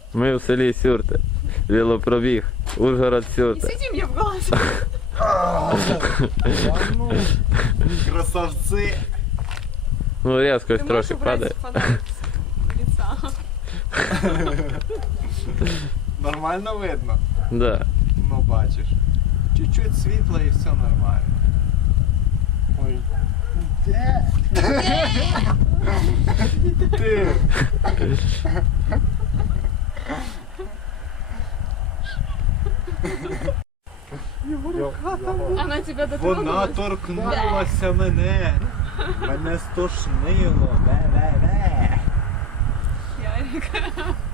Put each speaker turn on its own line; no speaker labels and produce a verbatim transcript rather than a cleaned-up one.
Ми в селі Сюрте. Велопробіг. Ужгород
Не
Сюрте.
свети мне в глаз.
Красавцы.
Ну різкость
Ты можешь
трохи
убрать
падає.
фонарик с лица?
Нормально видно?
Да.
Ну бачиш. Чуть-чуть світла і все нормально. Ой. Де? Ти.
Она тебя
Вона
дотронулась?
торкнулася мене. Мене стошнило. Бе-бе-бе.
Ярик.